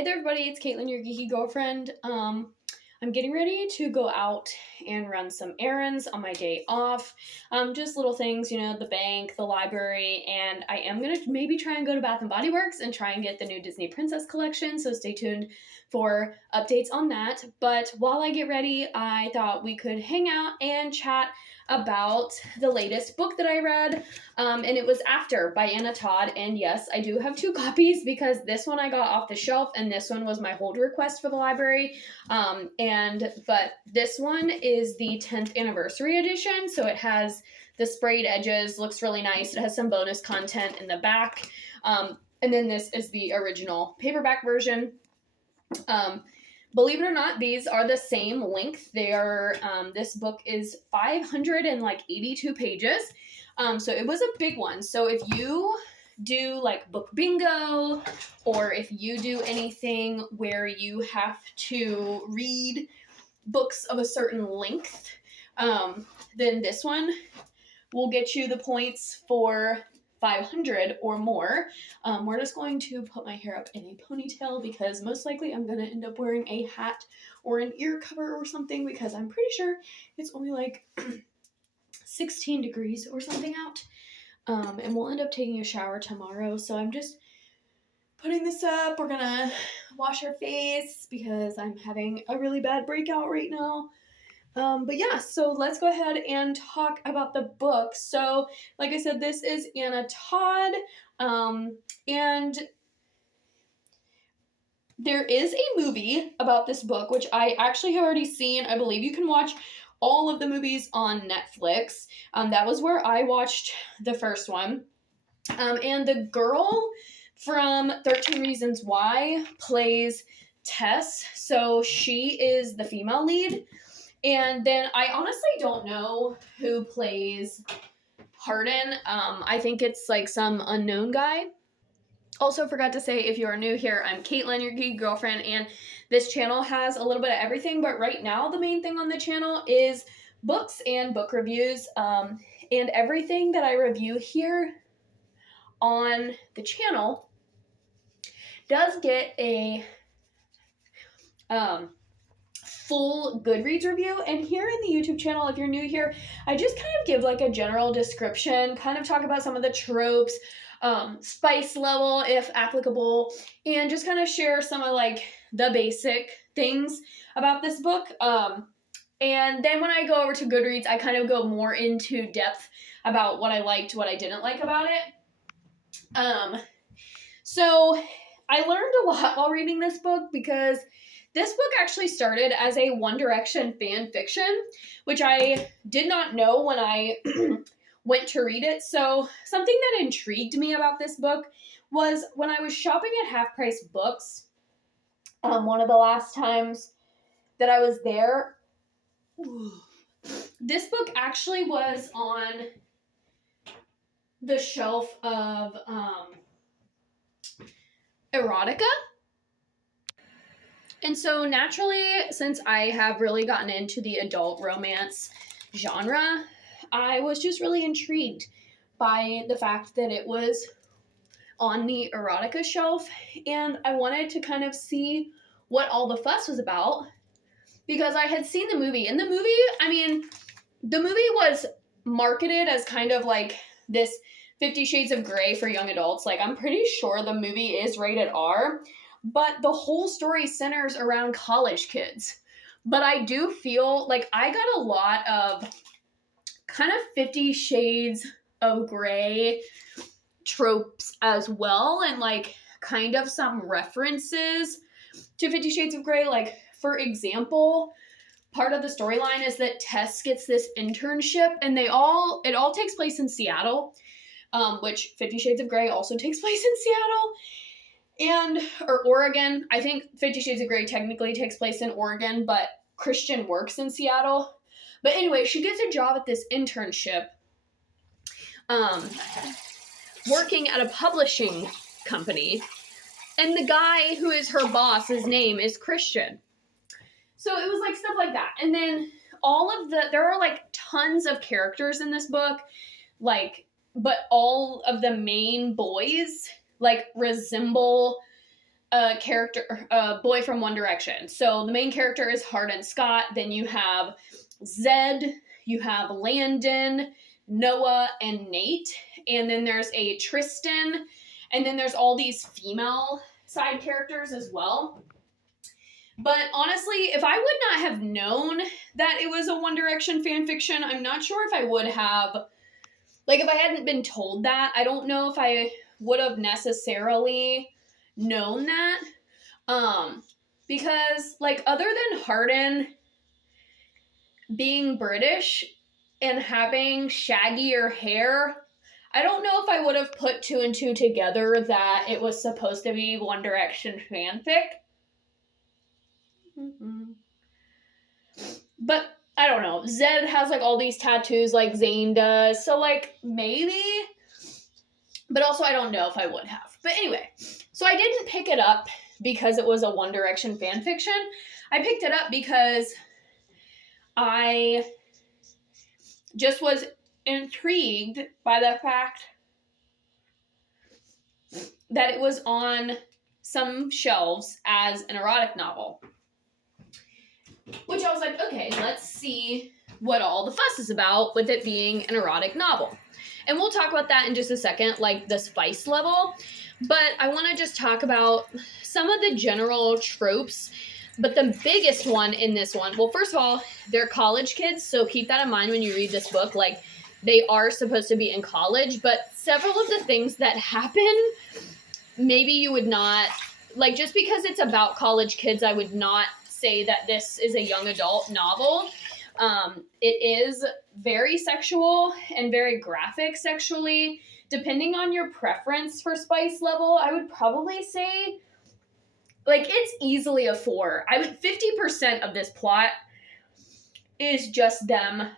Hey there, everybody. It's Caitlin, your geeky girlfriend. I'm getting ready to go out and run some errands on my day off. Just little things, the bank, the library, and I am gonna maybe try and go to Bath and Body Works and try and get the new Disney Princess collection. So stay tuned for updates on that. But while I get ready, I thought we could hang out and chat about the latest book that I read, and it was After by Todd. And yes, I do have two copies because this one I got off the shelf, and this one was my hold request for the library. But this one is the 10th anniversary edition, so it has the sprayed edges, looks really nice. It has some bonus content in the back, and then this is the original paperback version. Believe it or not, these are the same length. They are, this book is 582 pages. So it was a big one. So if you do like book bingo, or if you do anything where you have to read books of a certain length, then this one will get you the points for 500 or more. We're just going to put my hair up in a ponytail because most likely I'm going to end up wearing a hat or an ear cover or something, because I'm pretty sure it's only like 16 degrees or something out. And we'll end up taking a shower tomorrow. So I'm just putting this up. We're going to wash our face because I'm having a really bad breakout right now. But yeah, so let's go ahead and talk about the book. So, like I said, this is Anna Todd, and there is a movie about this book, which I actually have already seen. I believe you can watch all of the movies on Netflix. That was where I watched the first one. And the girl from 13 Reasons Why plays Tess, so she is the female lead. And then I honestly don't know who plays Hardin. I think it's like some unknown guy. Also forgot to say, if you are new here, I'm Caitlin, your geek girlfriend, and this channel has a little bit of everything, but right now the main thing on the channel is books and book reviews, and everything that I review here on the channel does get a full Goodreads review. And here in the YouTube channel, if you're new here, I just kind of give like a general description, kind of talk about some of the tropes, spice level if applicable, and just kind of share some of like the basic things about this book. And then when I go over to Goodreads, I kind of go more into depth about what I liked, what I didn't like about it. So I learned a lot while reading this book, because this book actually started as a One Direction fan fiction, which I did not know when I went to read it. So something that intrigued me about this book was when I was shopping at Half Price Books, one of the last times that I was there, this book actually was on the shelf of erotica. And so naturally, since I have really gotten into the adult romance genre, I was just really intrigued by the fact that it was on the erotica shelf, and I wanted to kind of see what all the fuss was about, because I had seen the movie, and the movie was marketed as kind of like this 50 Shades of Grey for young adults. Like, I'm pretty sure the movie is rated R, but the whole story centers around college kids. But I do feel like I got a lot of kind of 50 Shades of Grey tropes as well, and like kind of some references to 50 Shades of Grey. Like, for example, part of the storyline is that Tess gets this internship, and it all takes place in Seattle, which 50 Shades of Grey also takes place in Seattle, or Oregon. I think 50 Shades of Grey technically takes place in Oregon, but Christian works in Seattle. But anyway, she gets a job at this internship, working at a publishing company, and the guy who is her boss, his name is Christian. So it was like stuff like that. And then there are like tons of characters in this book, like, but all of the main boys like resemble a boy from One Direction. So the main character is Hardin Scott. Then you have Zed, you have Landon, Noah, and Nate. And then there's a Tristan. And then there's all these female side characters as well. But honestly, if I would not have known that it was a One Direction fan fiction, I'm not sure if I would have, like, if I hadn't been told that, I don't know if I would have necessarily known that. Because, like, other than Hardin being British and having shaggier hair, I don't know if I would have put two and two together that it was supposed to be One Direction fanfic. But I don't know. Zed has like all these tattoos like Zayn does. So like maybe. But also I don't know if I would have. But anyway. So I didn't pick it up because it was a One Direction fan fiction. I picked it up because I just was intrigued by the fact that it was on some shelves as an erotic novel. Which I was like, okay, let's see what all the fuss is about with it being an erotic novel. And we'll talk about that in just a second, like the spice level. But I want to just talk about some of the general tropes. But the biggest one in this one, well, first of all, they're college kids. So keep that in mind when you read this book. Like, they are supposed to be in college. But several of the things that happen, maybe you would not, like, just because it's about college kids, I would not say that this is a young adult novel. It is very sexual and very graphic sexually. Depending on your preference for spice level, I would probably say, like, it's easily a 4. 50% of this plot is just them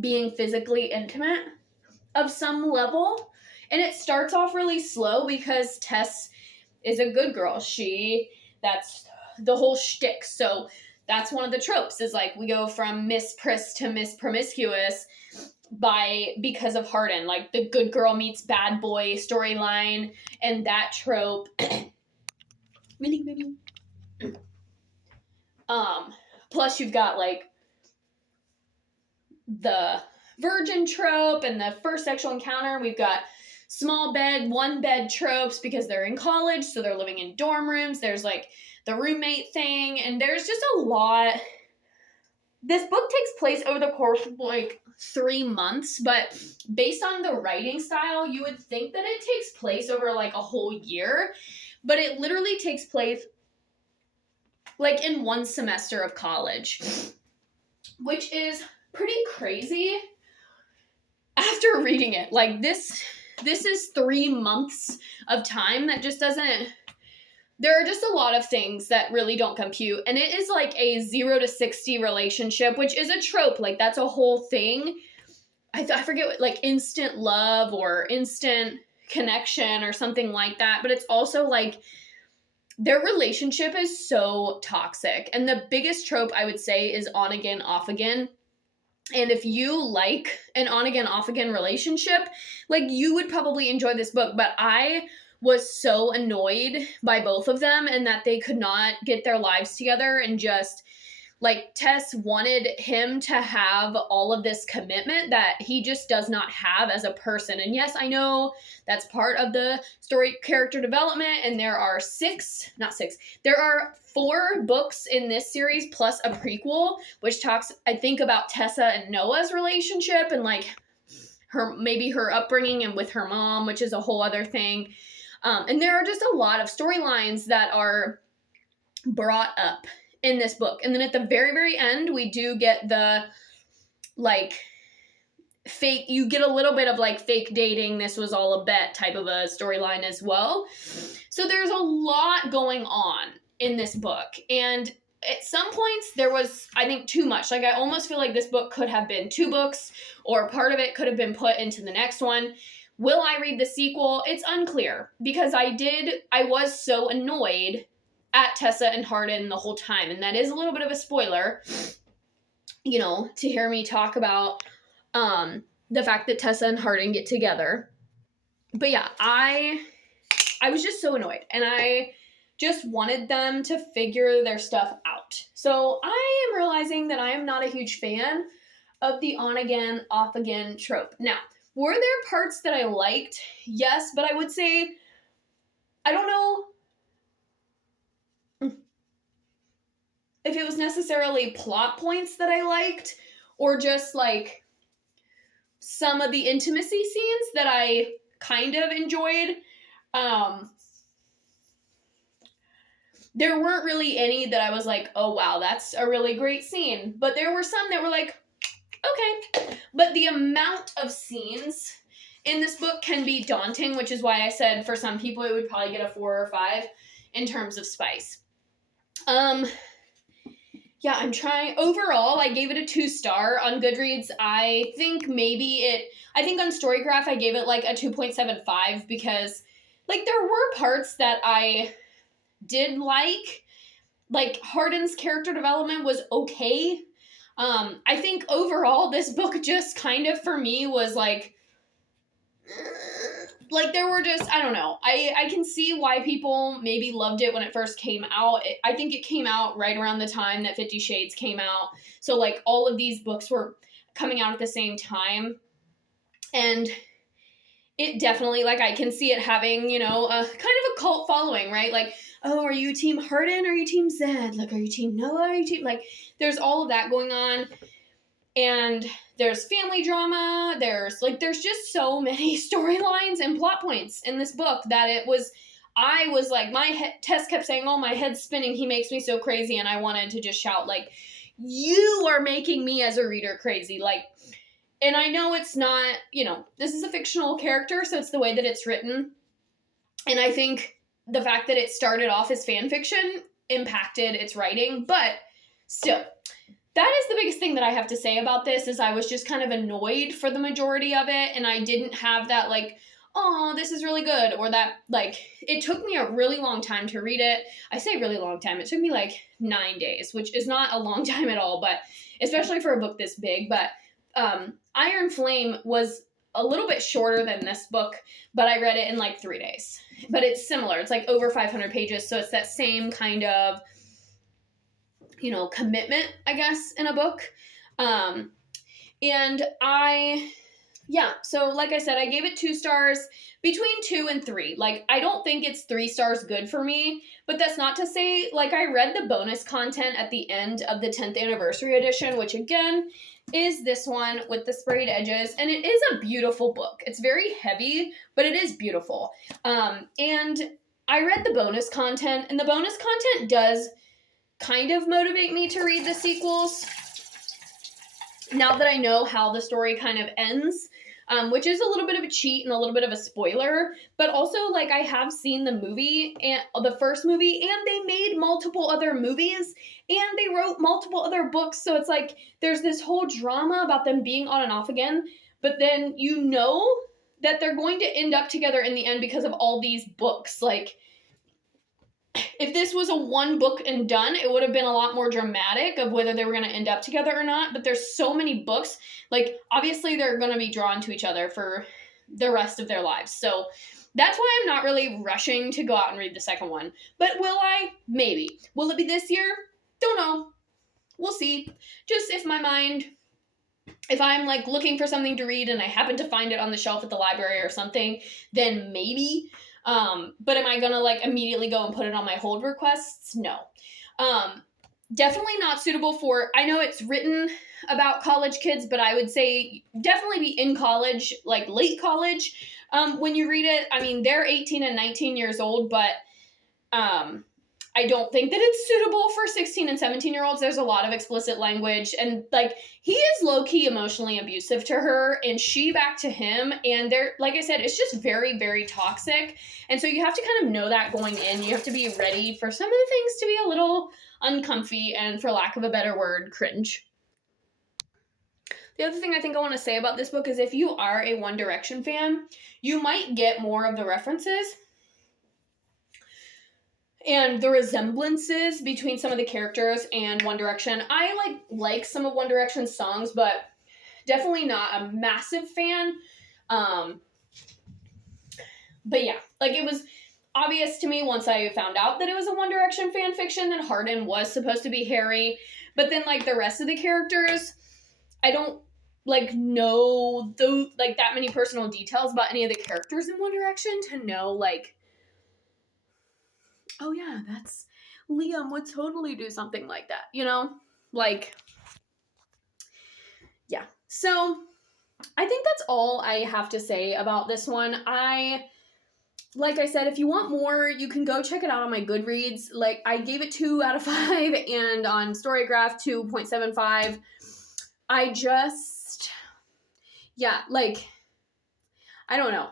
being physically intimate of some level. And it starts off really slow because Tess is a good girl. That's the whole shtick. So that's one of the tropes is like we go from Miss Pris to Miss Promiscuous because of Hardin, like the good girl meets bad boy storyline and that trope. Really. Plus you've got like the virgin trope and the first sexual encounter. We've got small bed, one bed tropes because they're in college, so they're living in dorm rooms. There's like the roommate thing, and there's just a lot. This book takes place over the course of like 3 months, but based on the writing style, you would think that it takes place over like a whole year, but it literally takes place like in one semester of college, which is pretty crazy after reading it. Like this is 3 months of time that just doesn't. There are just a lot of things that really don't compute. And it is like a 0 to 60 relationship, which is a trope. Like, that's a whole thing. I forget what, like, instant love or instant connection or something like that. But it's also, like, their relationship is so toxic. And the biggest trope, I would say, is on again, off again. And if you like an on again, off again relationship, like, you would probably enjoy this book. But I was so annoyed by both of them and that they could not get their lives together, and just like Tess wanted him to have all of this commitment that he just does not have as a person. And yes, I know that's part of the story character development, and there are there are 4 books in this series plus a prequel which talks, I think, about Tessa and Noah's relationship and like her upbringing and with her mom, which is a whole other thing. And there are just a lot of storylines that are brought up in this book. And then at the very, very end, we do get the, like, you get a little bit of, like, fake dating, this was all a bet type of a storyline as well. So there's a lot going on in this book. And at some points, there was, I think, too much. Like, I almost feel like this book could have been 2 books, or part of it could have been put into the next one. Will I read the sequel? It's unclear, because I was so annoyed at Tessa and Hardin the whole time. And that is a little bit of a spoiler, you know, to hear me talk about the fact that Tessa and Hardin get together. But yeah, I I was just so annoyed, and I just wanted them to figure their stuff out. So I am realizing that I am not a huge fan of the on again, off again trope. Now, were there parts that I liked? Yes, but I would say, I don't know if it was necessarily plot points that I liked, or just like some of the intimacy scenes that I kind of enjoyed. There weren't really any that I was like, oh wow, that's a really great scene. But there were some that were like, okay. But the amount of scenes in this book can be daunting, which is why I said for some people it would probably get a 4 or 5 in terms of spice. Yeah, I'm trying. Overall, I gave it a 2-star on Goodreads. I think on Storygraph I gave it like a 2.75 because like there were parts that I did like Hardin's character development was okay. I think overall this book just kind of for me was like there were just, I don't know. I can see why people maybe loved it when it first came out. I think it came out right around the time that 50 Shades came out. So like all of these books were coming out at the same time. And it definitely, like, I can see it having, you know, a kind of a cult following, right? Like, oh, are you team Hardin? Are you team Zed? Like, are you team Noah? Are you team, like, there's all of that going on. And there's family drama. There's just so many storylines and plot points in this book that I was like, Tess kept saying, oh, my head's spinning. He makes me so crazy. And I wanted to just shout, like, you are making me as a reader crazy. Like, and I know it's not, you know, this is a fictional character, so it's the way that it's written. And I think the fact that it started off as fan fiction impacted its writing, but still, that is the biggest thing that I have to say about this is I was just kind of annoyed for the majority of it, and I didn't have that, like, oh, this is really good, or that, like, it took me a really long time to read it. I say really long time. It took me, like, 9 days, which is not a long time at all, but especially for a book this big, but Iron Flame was a little bit shorter than this book, but I read it in, like, 3 days. But it's similar. It's, like, over 500 pages, so it's that same kind of, you know, commitment, I guess, in a book. So like I said, I gave it 2 stars, between 2 and 3. Like, I don't think it's 3 stars good for me, but that's not to say, like, I read the bonus content at the end of the 10th anniversary edition, which again is this one with the sprayed edges, and it is a beautiful book. It's very heavy, but it is beautiful. And I read the bonus content, and the bonus content does kind of motivate me to read the sequels now that I know how the story kind of ends, which is a little bit of a cheat and a little bit of a spoiler, but also, like, I have seen the movie, and the first movie, and they made multiple other movies, and they wrote multiple other books, so it's like there's this whole drama about them being on and off again, but then you know that they're going to end up together in the end because of all these books. Like, if this was a 1 book and done, it would have been a lot more dramatic of whether they were going to end up together or not. But there's so many books. Like, obviously, they're going to be drawn to each other for the rest of their lives. So that's why I'm not really rushing to go out and read the second one. But will I? Maybe. Will it be this year? Don't know. We'll see. Just if I'm, like, looking for something to read and I happen to find it on the shelf at the library or something, then maybe. But am I gonna, like, immediately go and put it on my hold requests? No. Definitely not suitable for, I know it's written about college kids, but I would say definitely be in college, like late college, when you read it. I mean, they're 18 and 19 years old, but, I don't think that it's suitable for 16 and 17-year-olds. There's a lot of explicit language, and, like, he is low-key emotionally abusive to her, and she back to him, and they're, like I said, it's just very, very toxic, and so you have to kind of know that going in. You have to be ready for some of the things to be a little uncomfy, and for lack of a better word, cringe. The other thing I think I want to say about this book is if you are a One Direction fan, you might get more of the references and the resemblances between some of the characters and One Direction. I like some of One Direction's songs, but definitely not a massive fan. But yeah, like, it was obvious to me once I found out that it was a One Direction fan fiction that Harden was supposed to be Harry. But then, like, the rest of the characters, I don't, like, know like that many personal details about any of the characters in One Direction to know, like, oh yeah, that's Liam would totally do something like that, you know? Like, yeah. So I think that's all I have to say about this one. Like I said, if you want more, you can go check it out on my Goodreads. Like, I gave it 2 out of 5, and on Storygraph 2.75. Like, I don't know.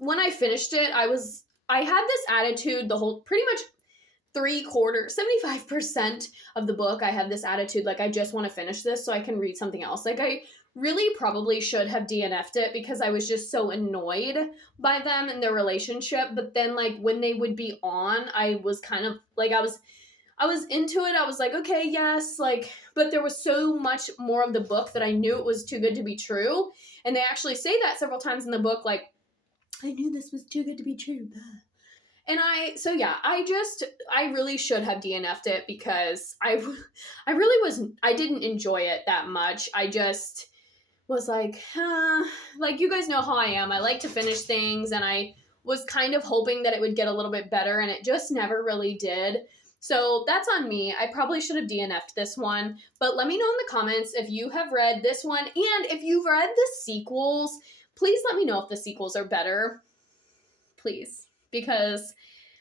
When I finished it, I had this attitude the whole, pretty much 75% of the book, I had this attitude, like, I just want to finish this so I can read something else. Like, I really probably should have DNF'd it because I was just so annoyed by them and their relationship. But then, like, when they would be on, I was kind of, like, I was into it. I was like, okay, yes, like, but there was so much more of the book that I knew it was too good to be true. And they actually say that several times in the book, like, I knew this was too good to be true. And I really should have DNF'd it because I didn't enjoy it that much. I just was like, like, you guys know how I am. I like to finish things, and I was kind of hoping that it would get a little bit better, and it just never really did. So that's on me. I probably should have DNF'd this one, but let me know in the comments if you have read this one, and if you've read the sequels, please let me know if the sequels are better. Please. Because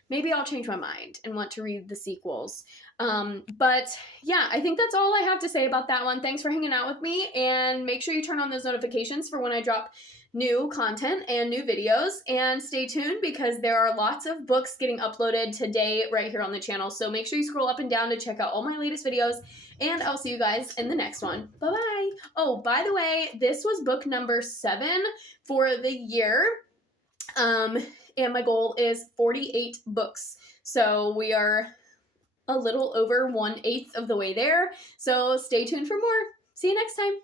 maybe I'll change my mind and want to read the sequels. But yeah, I think that's all I have to say about that one. Thanks for hanging out with me, and make sure you turn on those notifications for when I drop new content and new videos, and stay tuned because there are lots of books getting uploaded today right here on the channel. So make sure you scroll up and down to check out all my latest videos, and I'll see you guys in the next one. Bye-bye. Oh, by the way, this was book number 7 for the year. And my goal is 48 books. So we are a little over 1/8 of the way there. So stay tuned for more. See you next time.